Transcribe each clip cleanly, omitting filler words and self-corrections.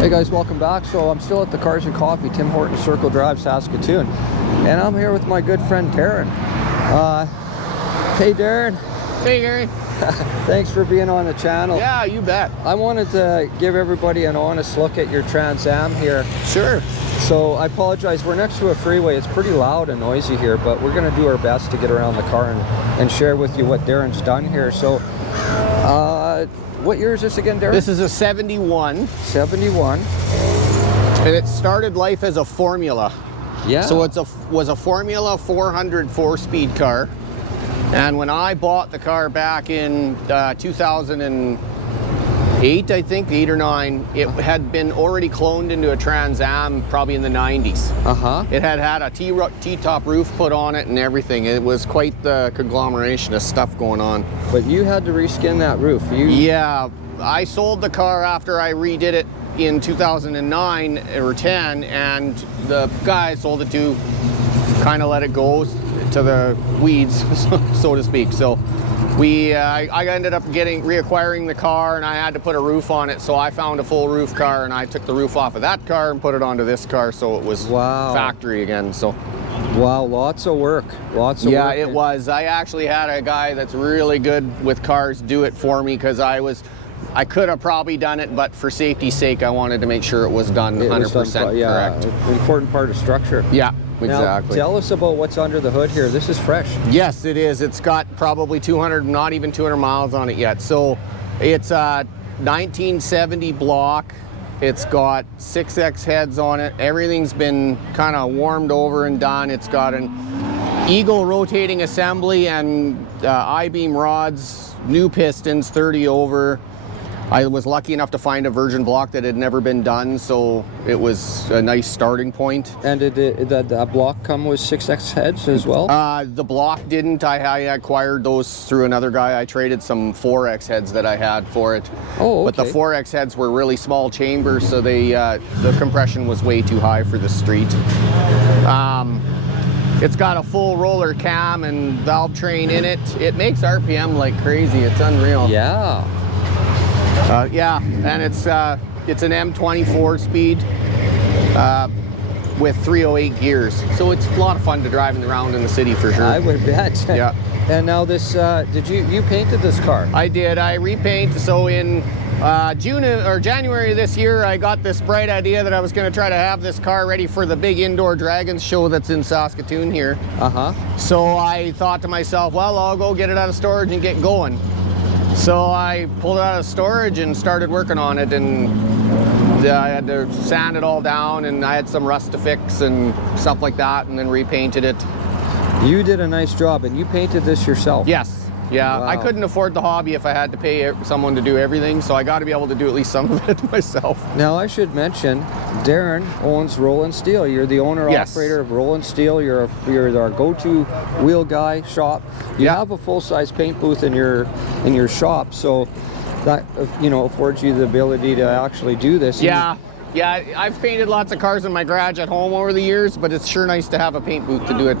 Hey guys, welcome back. So I'm still at the Cars and Coffee, Tim Hortons Circle Drive, Saskatoon. And I'm here with my good friend Darren. Hey Darren. Hey Gary. Thanks for being on the channel. Yeah, you bet. I wanted to give everybody an honest look at your Trans Am here. Sure. So I apologize, we're next to a freeway. It's pretty loud and noisy here, but we're gonna do our best to get around the car and share with you what Darren's done here. So, what year is this again, Darren? This is a 71. 71. And it started life as a Formula. Yeah. So it was a Formula 400 4-speed car. And when I bought the car back in 2008, I think, 8 or 9, it had been already cloned into a Trans Am probably in the 90s. Uh-huh. It had a T-top roof put on it and everything. It was quite the conglomeration of stuff going on. But you had to reskin that roof. Yeah, I sold the car after I redid it in 2009 or 10, and the guy I sold it to kind of let it go to the weeds, so to speak. So I ended up reacquiring the car, and I had to put a roof on it. So I found a full roof car, and I took the roof off of that car and put it onto this car, so it was factory again. So. Wow, lots of work. Lots of work. Yeah, it was. I actually had a guy that's really good with cars do it for me, because I could have probably done it, but for safety's sake, I wanted to make sure it was done 100% correct. Important part of structure. Yeah, exactly. Now, tell us about what's under the hood here. This is fresh. Yes, it is. It's got probably 200, not even 200 miles on it yet. So it's a 1970 block. It's got 6X heads on it. Everything's been kind of warmed over and done. It's got an Eagle rotating assembly and I-beam rods, new pistons, 30 over. I was lucky enough to find a virgin block that had never been done, so it was a nice starting point. And did that block come with 6X heads as well? The block didn't. I acquired those through another guy. I traded some 4X heads that I had for it. Oh, okay. But the 4X heads were really small chambers, so the compression was way too high for the street. It's got a full roller cam and valve train in it. It makes RPM like crazy. It's unreal. Yeah. Yeah, and it's an M24 speed with 308 gears, so it's a lot of fun to driving around in the city for sure. I would bet. Yeah. And now this, did you painted this car? I did. I repaint. So in June or January this year, I got this bright idea that I was going to try to have this car ready for the big indoor Dragons show that's in Saskatoon here. Uh-huh. So I thought to myself, well, I'll go get it out of storage and get going. So I pulled it out of storage and started working on it, and I had to sand it all down, and I had some rust to fix and stuff like that, and then repainted it. You did a nice job, and you painted this yourself? Yes. Yeah, wow. I couldn't afford the hobby if I had to pay someone to do everything, so I got to be able to do at least some of it myself. Now I should mention, Darren owns Roland Steel. You're the owner-operator of Roland Steel. You're our go-to wheel guy shop. You have a full-size paint booth in your shop, so that affords you the ability to actually do this. Yeah. Yeah, I've painted lots of cars in my garage at home over the years, but it's sure nice to have a paint booth to do it.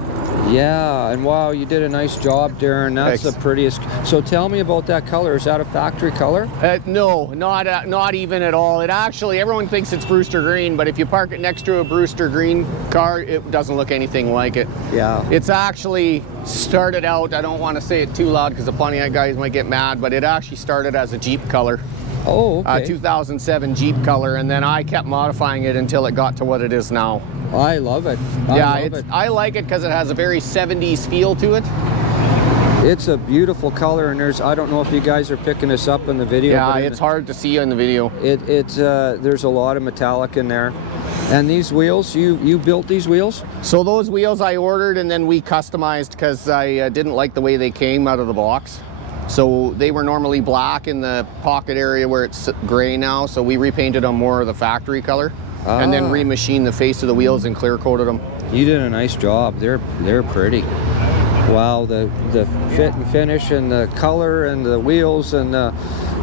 Yeah, and wow, you did a nice job, Darren. That's the prettiest. So tell me about that color. Is that a factory color? No, not even at all. It actually, everyone thinks it's Brewster Green, but if you park it next to a Brewster Green car, it doesn't look anything like it. Yeah. It's actually started out, I don't want to say it too loud because the funny guys might get mad, but it actually started as a Jeep color. Oh, okay. 2007 Jeep color, and then I kept modifying it until it got to what it is now. I love it. I like it because it has a very 70s feel to it. It's a beautiful color, and I don't know if you guys are picking this up in the video. Yeah, it's hard to see in the video. There's a lot of metallic in there. And these wheels, you built these wheels? So those wheels I ordered, and then we customized because I didn't like the way they came out of the box. So they were normally black in the pocket area where it's gray now, so we repainted them more of the factory color. And then remachined the face of the wheels and clear coated them. You did a nice job. They're pretty. Wow, the fit and finish and the color and the wheels, and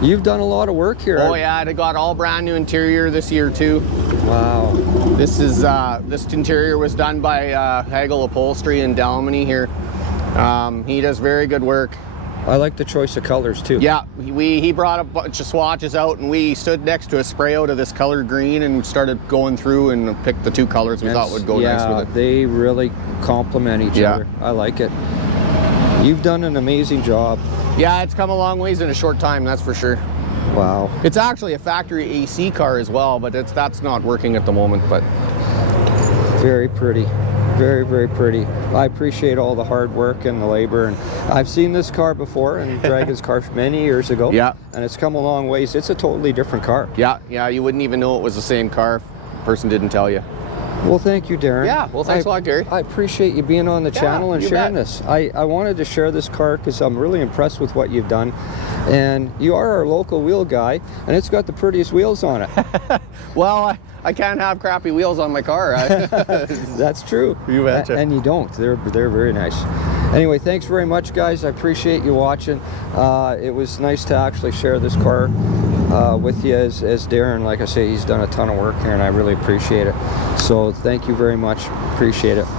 you've done a lot of work here. Oh yeah, I got all brand new interior this year too. Wow. This interior was done by Hagel Upholstery in Dalmany here. He does very good work. I like the choice of colors too. Yeah, he brought a bunch of swatches out, and we stood next to a spray out of this color green and started going through and picked the 2 colors we thought would go nice with it. They really complement each other. I like it. You've done an amazing job. Yeah, it's come a long ways in a short time, that's for sure. Wow. It's actually a factory AC car as well, but that's not working at the moment. But very pretty. Very, very pretty. I appreciate all the hard work and the labor. And I've seen this car before, and Dragon's car many years ago. Yeah. And it's come a long ways. It's a totally different car. Yeah, you wouldn't even know it was the same car if the person didn't tell you. Well, thank you, Darren. Yeah, well, thanks a lot, Gary. I appreciate you being on the channel and sharing this. I wanted to share this car because I'm really impressed with what you've done. And you are our local wheel guy, and it's got the prettiest wheels on it. Well, I can't have crappy wheels on my car. That's true. You betcha. And you don't. They're very nice. Anyway, thanks very much, guys. I appreciate you watching. It was nice to actually share this car with you as Darren. Like I say, he's done a ton of work here, and I really appreciate it. So thank you very much. Appreciate it. Bye-bye.